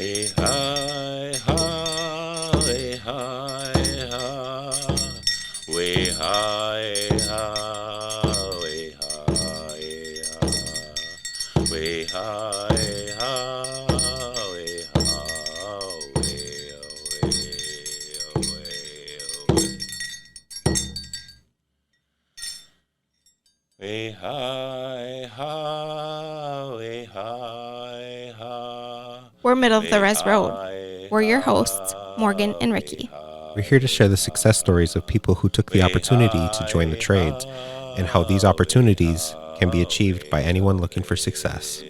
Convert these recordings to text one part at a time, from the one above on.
Way high, high, way high, high, way high, high, way high, high, way high, high, way high, way high, high, way high, high. We're middle of the res road. We're your hosts, Morgan and Ricky. We're here to share the success stories of people who took the opportunity to join the trades and how these opportunities can be achieved by anyone looking for success.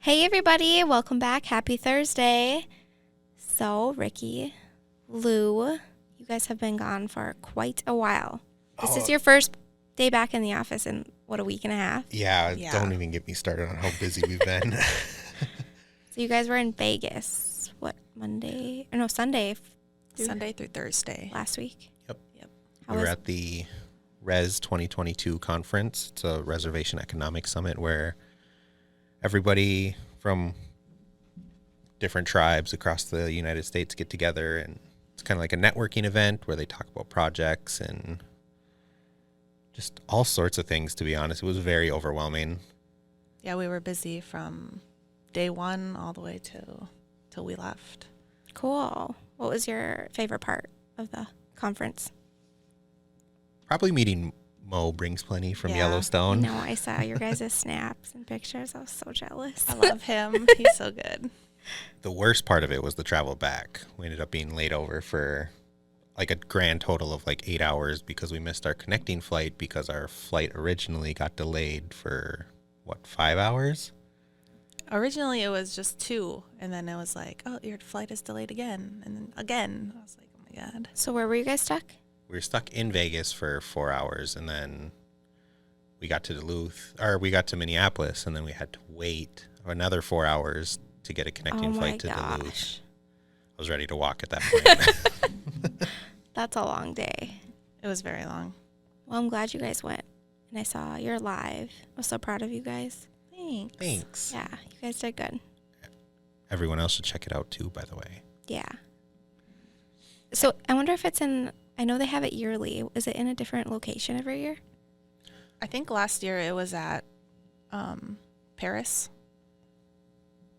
Hey everybody, welcome back. Happy Thursday. So, Ricky, Lou, you guys have been gone for quite a while. This is your first day back in the office in, what, a week and a half? Yeah, don't even get me started on how busy we've been. So you guys were in Vegas, what, Monday? Or no, Sunday. Sunday through Thursday. Last week? Yep. How We were was at the Res 2022 conference. It's a Reservation Economic Summit where everybody from different tribes across the United States get together, and it's kind of like a networking event where they talk about projects and just all sorts of things, to be honest. It was very overwhelming. Yeah, we were busy from day one all the way till we left. Cool. What was your favorite part of the conference? Probably meeting Mo Brings Plenty from Yeah. Yellowstone. No, I saw your guys' snaps and pictures. I was so jealous. I love him. He's so good. The worst part of it was the travel back. We ended up being laid over for like a grand total of like 8 hours because we missed our connecting flight because our flight originally got delayed for, 5 hours? Originally, it was just 2, and then it was like, oh, your flight is delayed again, and then again. I was like, oh my God. So where were you guys stuck? We were stuck in Vegas for 4 hours, and then we got to Minneapolis, and then we had to wait another 4 hours to get a connecting flight to Duluth. I was ready to walk at that point. That's a long day. It was very long. Well, I'm glad you guys went. And I saw you're live. I was so proud of you guys. Thanks. Yeah, you guys did good. Everyone else should check it out too, by the way. Yeah. So I wonder if it's I know they have it yearly. Is it in a different location every year? I think last year it was at Paris.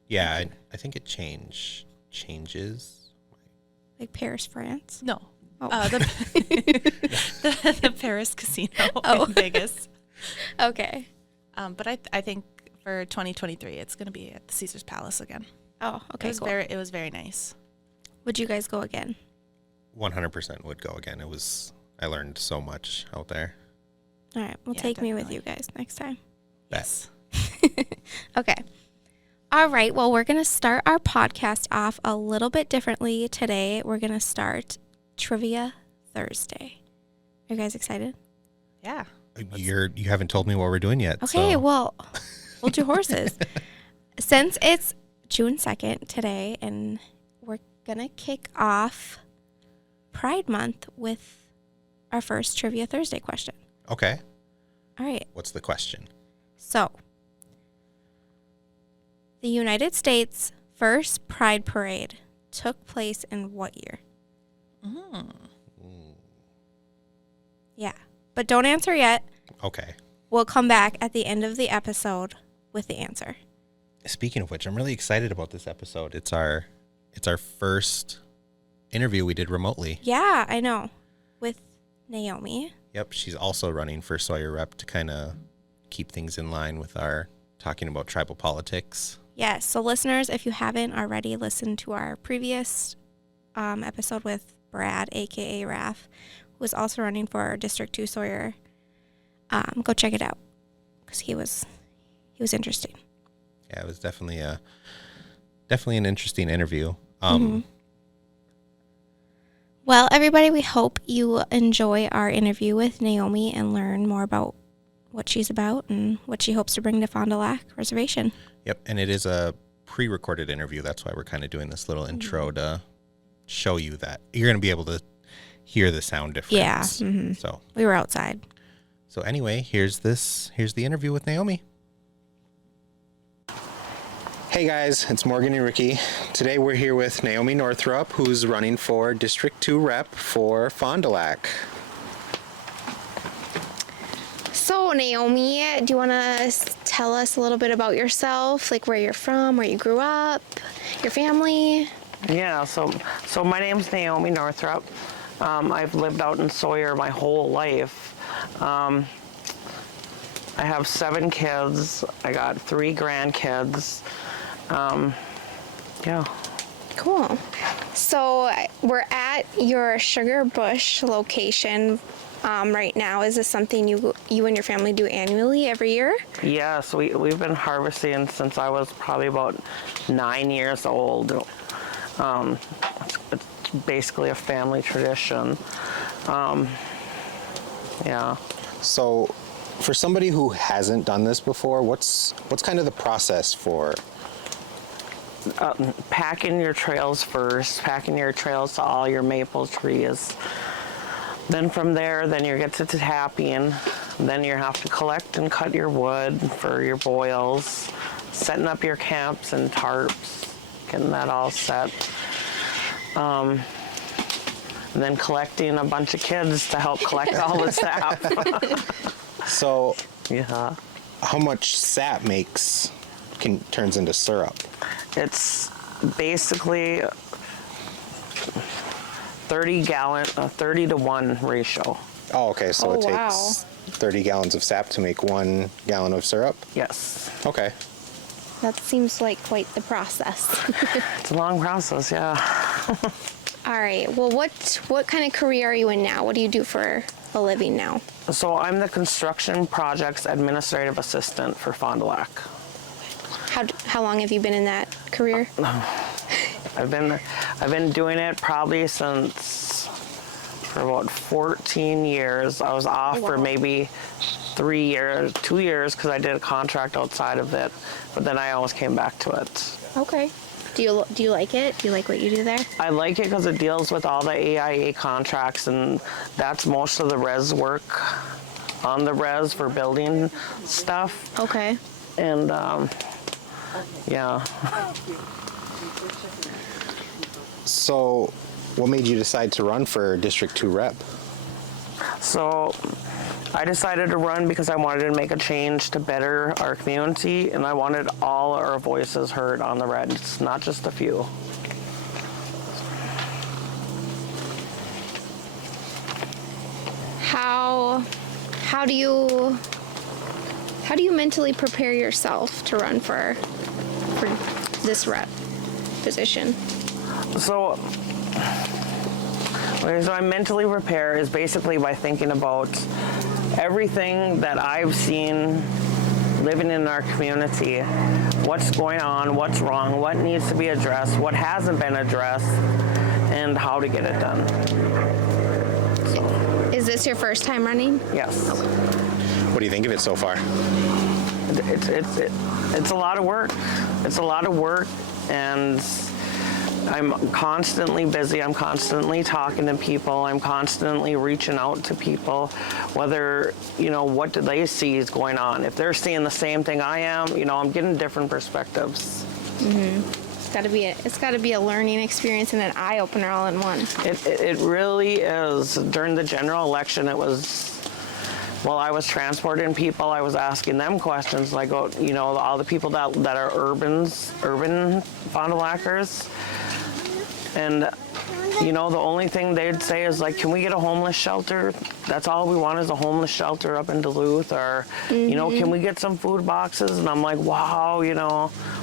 Yeah, I think it changes. Like Paris, France? No. Oh. The Paris casino in Vegas. Okay. But I think for 2023, it's going to be at the Caesar's Palace again. Oh, okay, cool. It was very nice. Would you guys go again? 100% would go again. I learned so much out there. All right. Well, Yeah, take me with definitely. you guys next time. Yes. Okay. All right. Well, we're going to start our podcast off a little bit differently today. We're going to start Trivia Thursday. Are you guys excited? Yeah. You haven't told me what we're doing yet. Okay. So. Well, hold your horses. Since it's June 2nd today, and we're going to kick off Pride Month with our first Trivia Thursday question. Okay. All right. What's the question? So, the United States' first Pride Parade took place in what year? Mm. Yeah. But don't answer yet. Okay. We'll come back at the end of the episode with the answer. Speaking of which, I'm really excited about this episode. It's our first interview we did remotely. Yeah, I know. With Naomi. Yep, she's also running for Sawyer rep to kind of keep things in line with our talking about tribal politics. Yes. So listeners, if you haven't already listened to our previous episode with Brad, a.k.a. Raph, who is also running for District 2 Sawyer, go check it out because he was interesting. Yeah, it was definitely an interesting interview. Well, everybody, we hope you enjoy our interview with Naomi and learn more about what she's about and what she hopes to bring to Fond du Lac Reservation. Yep, and it is a pre-recorded interview. That's why we're kind of doing this little intro to show you that you're going to be able to hear the sound difference. Yeah. So we were outside. So anyway, here's the interview with Naomi. Hey guys, it's Morgan and Ricky. Today we're here with Naomi Northrup, who's running for District 2 rep for Fond du Lac. So, Naomi, do you want to tell us a little bit about yourself, like where you're from, where you grew up, your family? Yeah, so my name's Naomi Northrup. I've lived out in Sawyer my whole life. I have 7 kids. I got 3 grandkids. Yeah. Cool. So, we're at your Sugar Bush location right now. Is this something you and your family do annually every year? Yes, we've been harvesting since I was probably about 9 years old. It's basically a family tradition. Yeah. So, for somebody who hasn't done this before, what's kind of the process for? Packing your trails first, packing your trails to all your maple trees. Then from there, then you get to tapping. Then you have to collect and cut your wood for your boils, setting up your camps and tarps, getting that all set. And then collecting a bunch of kids to help collect all the sap. So, Yeah. how much sap turns into syrup? It's basically 30 to 1 ratio. Oh, okay, so it wow. takes 30 gallons of sap to make 1 gallon of syrup? Yes. Okay. That seems like quite the process. It's a long process, yeah. All right. Well, what kind of career are you in now? What do you do for a living now? So I'm the construction projects administrative assistant for Fond du Lac. How long have you been in that career? I've been doing it probably for about 14 years. I was off for maybe 2 years because I did a contract outside of it, but then I always came back to it. Okay. Do you like it? Do you like what you do there? I like it because it deals with all the AIA contracts, and that's most of the res work on the res for building stuff. Okay. And yeah. So, what made you decide to run for District 2 rep? So I decided to run because I wanted to make a change to better our community, and I wanted all our voices heard on the Reds, not just a few. How do you mentally prepare yourself to run for this rep position? So I mentally prepare is basically by thinking about everything that I've seen living in our community, what's going on, what's wrong, what needs to be addressed, what hasn't been addressed, and how to get it done. Is this your first time running? Yes. What do you think of it so far? It's a lot of work. It's a lot of work, and I'm constantly busy. I'm constantly talking to people. I'm constantly reaching out to people, whether, what do they see is going on. If they're seeing the same thing I am, I'm getting different perspectives. Mm-hmm. It's got to be a learning experience and an eye opener all in one. It really is. During the general election, it was. While I was transporting people, I was asking them questions like, all the people that are urban Fond du Lacers. And, the only thing they'd say is like, can we get a homeless shelter? That's all we want is a homeless shelter up in Duluth. Or, can we get some food boxes? And I'm like, wow,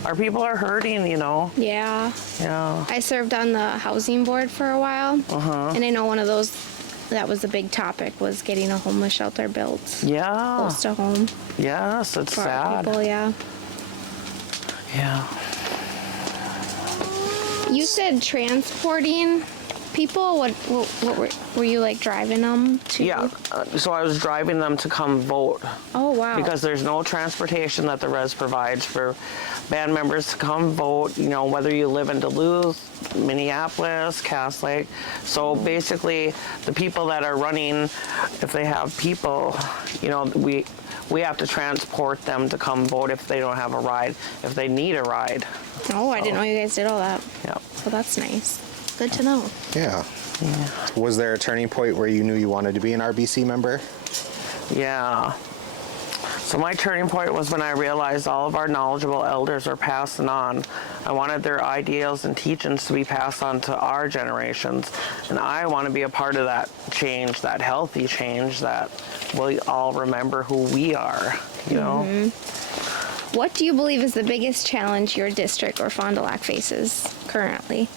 our people are hurting, Yeah. Yeah. I served on the housing board for a while. And I know one of those, that was a big topic, was getting a homeless shelter built. Yeah. Close to home. Yes, it's For our sad. people, yeah. Yeah. You said transporting people? What were you like driving them to? Yeah, so I was driving them to come vote. Oh, wow. Because there's no transportation that the res provides for band members to come vote, you know, whether you live in Duluth, Minneapolis, Cass Lake. So basically, the people that are running, if they have people, you know, we have to transport them to come vote if they don't have a ride, if they need a ride. Oh, I didn't know you guys did all that. Yeah. So that's nice. Good to know. Yeah. Was there a turning point where you knew you wanted to be an RBC member? Yeah. So my turning point was when I realized all of our knowledgeable elders are passing on. I wanted their ideals and teachings to be passed on to our generations. And I want to be a part of that change, that healthy change that we all remember who we are, you know? What do you believe is the biggest challenge your district or Fond du Lac faces currently?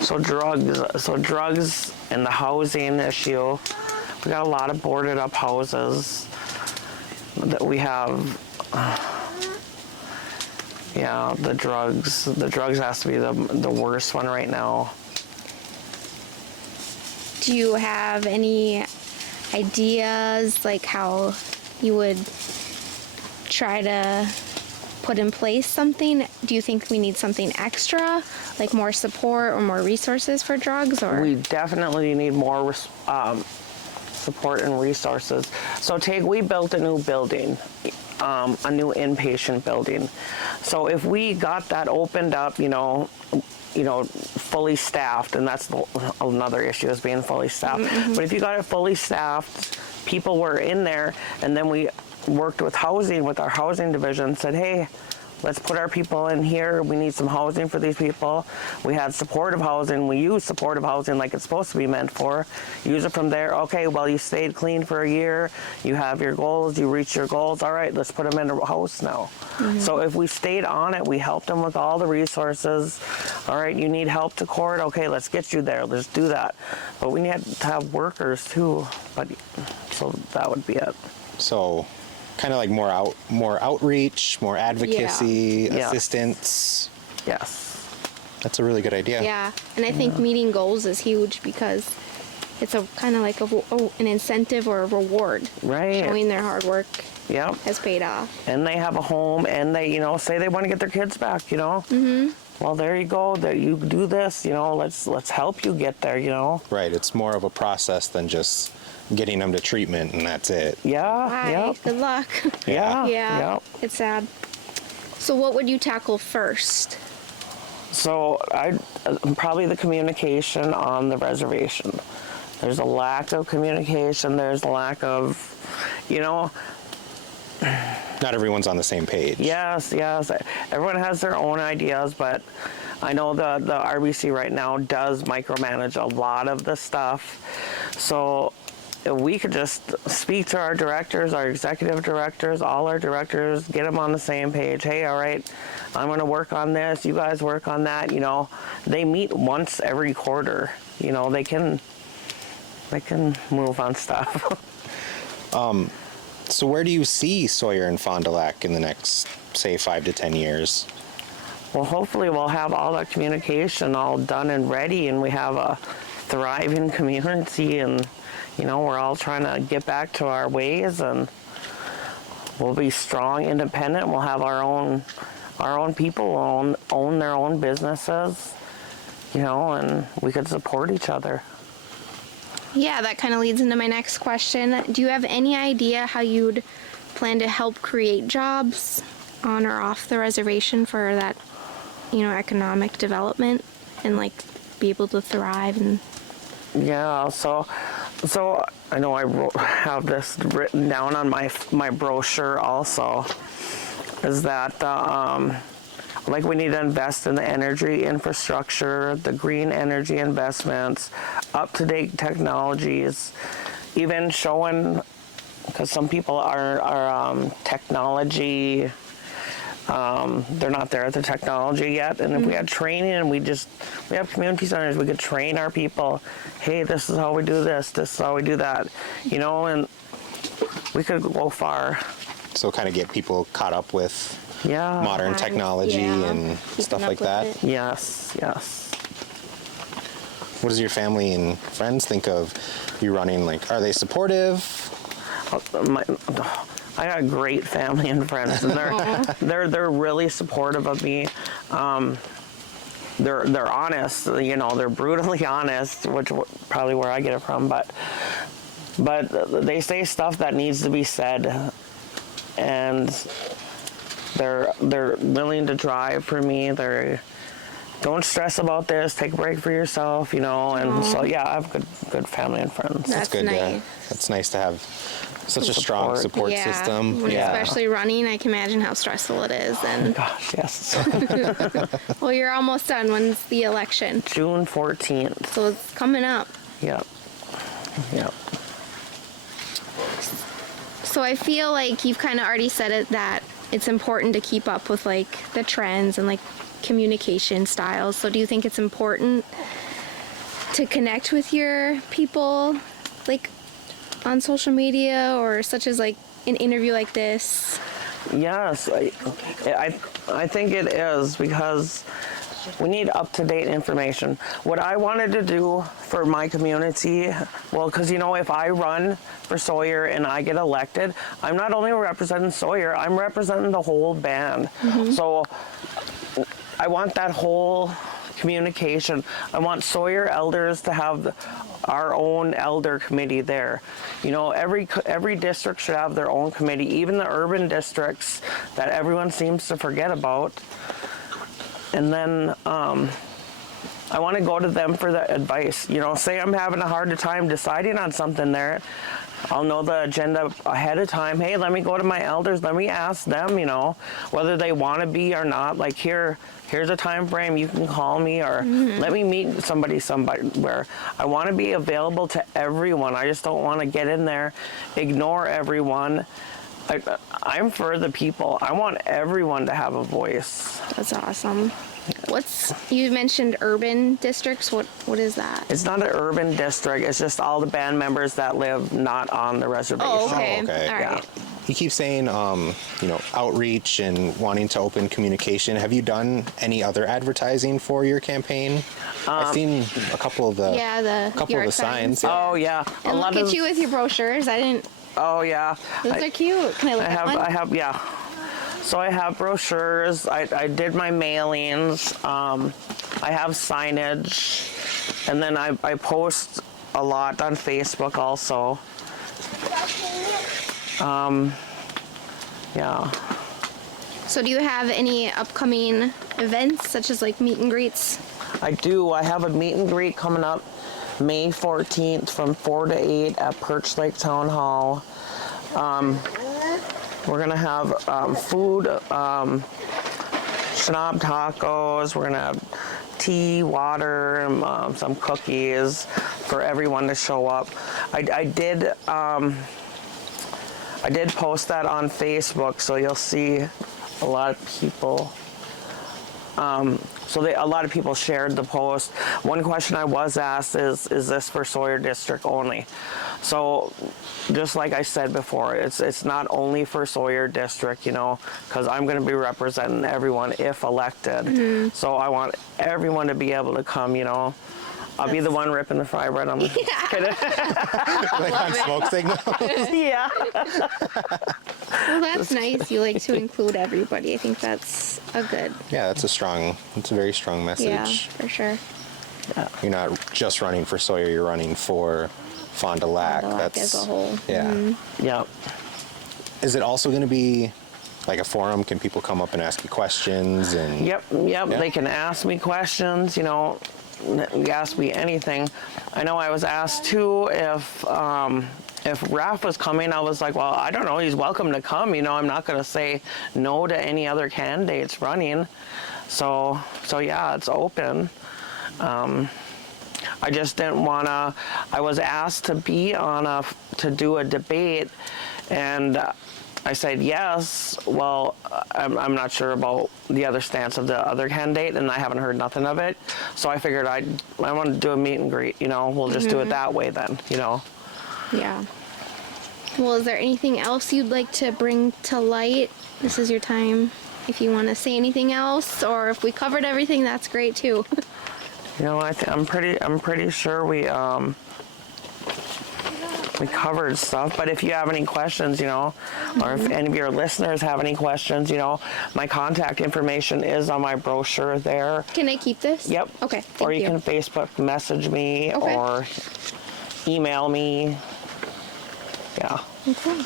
So drugs and the housing issue. We got a lot of boarded up houses that we have. Yeah, the drugs has to be the worst one right now. Do you have any ideas like how you would try to put in place something? Do you think we need something extra, like more support or more resources for drugs? Or We definitely need more support and resources. So we built a new building, a new inpatient building. So if we got that opened up, you know, fully staffed, and that's another issue is being fully staffed. But if you got it fully staffed, people were in there, and then we worked with housing, with our housing division, said, hey, let's put our people in here. We need some housing for these people. We had supportive housing. We use supportive housing like it's supposed to be meant for. Use it from there. Okay, well, you stayed clean for a year. You have your goals. You reach your goals. All right, let's put them in a house now. So if we stayed on it, we helped them with all the resources. All right, you need help to court. Okay, let's get you there. Let's do that. But we need to have workers too. So that would be it. So kind of like more outreach, more advocacy, Yeah. assistance. Yes. That's a really good idea. yeah, and I think meeting goals is huge because it's a kind of like an incentive or a reward. Right. Showing their hard work Yep. has paid off. And they have a home, and they, say they want to get their kids back, Well, there you go. That you do this, let's help you get there, Right. It's more of a process than just getting them to treatment and that's it. Yeah. Bye. Yep. Good luck. Yeah. Yeah. Yep. It's sad. So what would you tackle first? So probably the communication on the reservation. There's a lack of communication. There's a lack of, Not everyone's on the same page. Yes. Everyone has their own ideas, but I know the RBC right now does micromanage a lot of the stuff. So if we could just speak to our directors, our executive directors, all our directors, get them on the same page. Hey, all right, I'm going to work on this. You guys work on that. They meet once every quarter. They can move on stuff. So where do you see Sawyer and Fond du Lac in the next, say, 5 to 10 years? Well, hopefully we'll have all that communication all done and ready, and we have a thriving community, and we're all trying to get back to our ways, and we'll be strong, independent. We'll have our own people own their own businesses, and we could support each other. Yeah, that kind of leads into my next question. Do you have any idea how you'd plan to help create jobs on or off the reservation for that, economic development and be able to thrive? And Yeah, so I know I have this written down on my brochure also, is that we need to invest in the energy infrastructure, the green energy investments, up-to-date technologies, even showing, because some people are technology, they're not there at the technology yet, and if we had training and we have community centers, we could train our people, hey, this is how we do this is how we do that, and we could go far. So kind of get people caught up with Yeah. modern technology Yeah. and Keeping stuff up like with that. it. Yes, yes. What does your family and friends think of you running? Like, are they supportive? I got a great family and friends, and they're really supportive of me. They're honest, you know, they're brutally honest, which probably where I get it from, but they say stuff that needs to be said, and they're willing to drive for me. They're, don't stress about this, take a break for yourself, you know, and so yeah, I have good family and friends. That's Good, yeah. nice. That's nice to have such a strong support Yeah, system. when Yeah. especially running, I can imagine how stressful it is. And Gosh, yes. well, you're almost done. When's the election? June 14th. So it's coming up. Yep. Yep. So I feel like you've kind of already said it, that it's important to keep up with like the trends and like communication styles. So do you think it's important to connect with your people like on social media, or such as like an interview like this? Yes, I think it is, because we need up-to-date information. What I wanted to do for my community, well, because, you know, if I run for Sawyer and I get elected, I'm not only representing Sawyer, I'm representing the whole band. So I want that whole communication. I want Sawyer elders to have our own elder committee there. You know, every district should have their own committee, even the urban districts that everyone seems to forget about. And then I want to go to them for the advice. You know, say I'm having a hard time deciding on something there, I'll know the agenda ahead of time. Hey, let me go to my elders, let me ask them, you know, whether they want to be or not. Like, here's a time frame, you can call me, or let me meet somebody where I want to be available to everyone. I just don't want to get in there, ignore everyone. I'm for the people. I want everyone to have a voice. That's awesome. You mentioned urban districts. What is that? It's not an urban district. It's just all the band members that live not on the reservation. Oh, okay. Oh, okay. All right. You keep saying, you know, outreach and wanting to open communication. Have you done any other advertising for your campaign? I've seen a couple of the yard signs. Oh yeah. And look at you with your brochures. I didn't. Oh yeah. Those are cute. Can I look at one? I have, yeah. So I have brochures. I did my mailings. I have signage, and then I post a lot on Facebook also. Yeah. So do you have any upcoming events, such as like meet and greets? I do. I have a meet and greet coming up May 14th from 4 to 8 at Perch Lake Town Hall. We're going to have food, schnob tacos. We're going to have tea, water, and some cookies for everyone to show up. I did post that on Facebook, so you'll see a lot of people. A lot of people shared the post. One question I was asked is this for Sawyer District only? So, just like I said before, it's not only for Sawyer District, you know, because I'm going to be representing everyone if elected. So I want everyone to be able to come, you know. I'll be the one ripping the fry bread. I'm just kidding. Like on smoke signal. Yeah. Well, that's nice. You like to include everybody. I think that's a good. Yeah, it's a very strong message. Yeah, for sure. You're not just running for Sawyer, you're running for Fond du Lac. Fond du Lac as a whole. Yeah. Yeah. Is it also going to be like a forum? Can people come up and ask you questions? And Yep. They can ask me questions, you know. You ask me anything. I know I was asked too if Raph was coming. I was like, well, I don't know. He's welcome to come. You know, I'm not going to say no to any other candidates running. So yeah, it's open. I just didn't want to. I was asked to be to do a debate, and I said yes. Well, I'm not sure about the other stance of the other candidate, and I haven't heard nothing of it. So I figured I want to do a meet and greet. You know, we'll just do it that way then. You know. Yeah. Well, is there anything else you'd like to bring to light? This is your time. if you want to say anything else, or if we covered everything, that's great too. You know, I'm pretty sure we covered stuff. But if you have any questions, you know, or if any of your listeners have any questions, you know, my contact information is on my brochure there. Can I keep this? Yep. Okay. Or you can Facebook message me Okay. or email me. Yeah. Okay.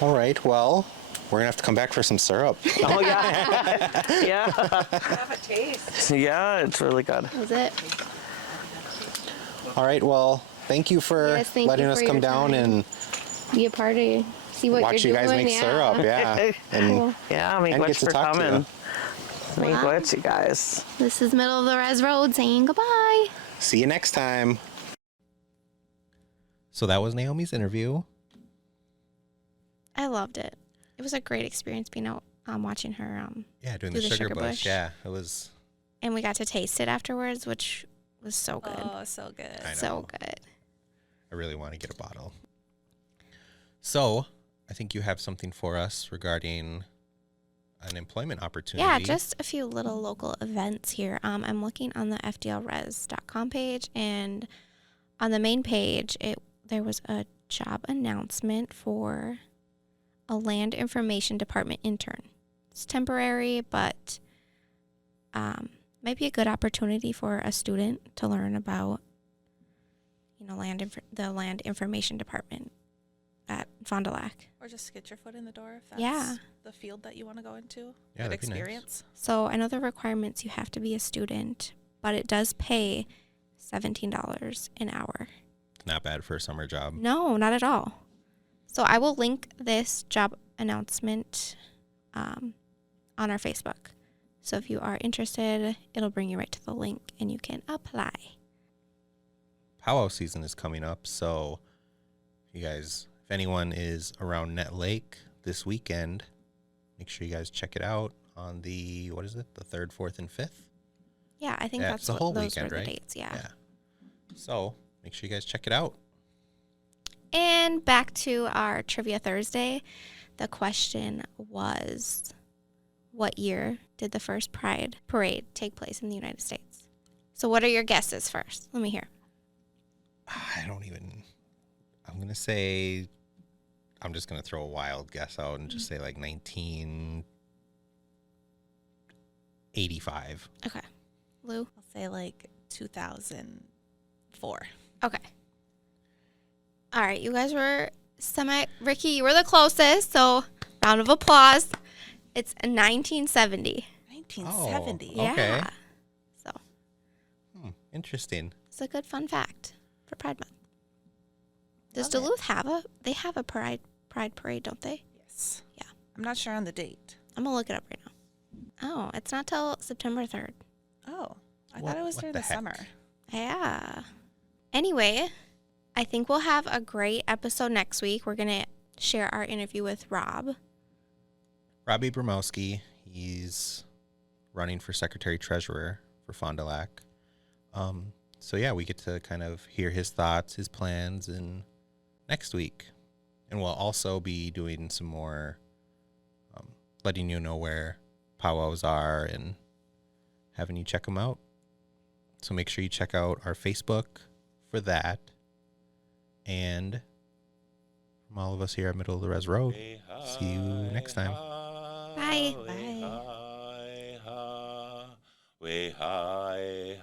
All right. Well, we're gonna have to come back for some syrup. Oh yeah. Yeah. Have a taste. Yeah, it's really good. Was it? All right. Well, thank you for Yes, thank letting you us for come your down time. and Be a part of. See what watch you you're guys doing. make syrup. Yeah. And Cool. Yeah, make And much get to for talk to coming. Make Wow. much, you guys. This is Middle of the Res Road saying goodbye. see you next time. So that was Naomi's interview. I loved it. It was a great experience being out watching her. Yeah, doing Do the the sugar sugar bush. bush. Yeah, it was. And we got to taste it afterwards, which was so good. Oh, so good. I know. So good. I really want to get a bottle. So, I think you have something for us regarding an employment opportunity. Yeah, just a few little local events here. I'm looking on the fdlres.com page, and on the main page, there was a job announcement for a land information department intern. It's temporary, but might be a good opportunity for a student to learn about, you know, the land information department at Fond du Lac. Or just get your foot in the door if that's Yeah. the field that you want to go into. Yeah, Good that'd be nice. experience. So I know the requirements, you have to be a student, but it does pay $17 an hour. Not bad for a summer job. No, not at all. So I will link this job announcement on our Facebook. So if you are interested, it'll bring you right to the link and you can apply. Powwow season is coming up, so if anyone is around Net Lake this weekend, make sure you guys check it out on the 3rd, 4th, and 5th? Yeah, I think Yeah, that's it's the what whole those weekend, were the right? dates. Yeah. So make sure you guys check it out. And back to our Trivia Thursday. The question was, what year did the first Pride Parade take place in the United States? So what are your guesses first? Let me hear. I'm just going to throw a wild guess out and just say like 1985. Okay. Lou? I'll say like 2004. Okay. All right, you guys were Ricky, you were the closest, so round of applause. It's 1970. 1970. Oh, okay. Yeah. So Interesting. it's a good fun fact for Pride Month. Does Love it. Duluth have a Pride parade, don't they? Yes. Yeah. I'm not sure on the date. I'm gonna look it up right now. Oh, it's not till September 3rd. Oh, I thought it was What during the the heck? summer. Yeah. Anyway, I think we'll have a great episode next week. We're gonna share our interview with Robbie Bromowski, he's running for Secretary Treasurer for Fond du Lac. So yeah, we get to kind of hear his thoughts, his plans, and next week. And we'll also be doing some more letting you know where powwows are and having you check them out. So make sure you check out our Facebook for that. And from all of us here at Middle of the Res Road, see you next time. Bye. Bye. Way high,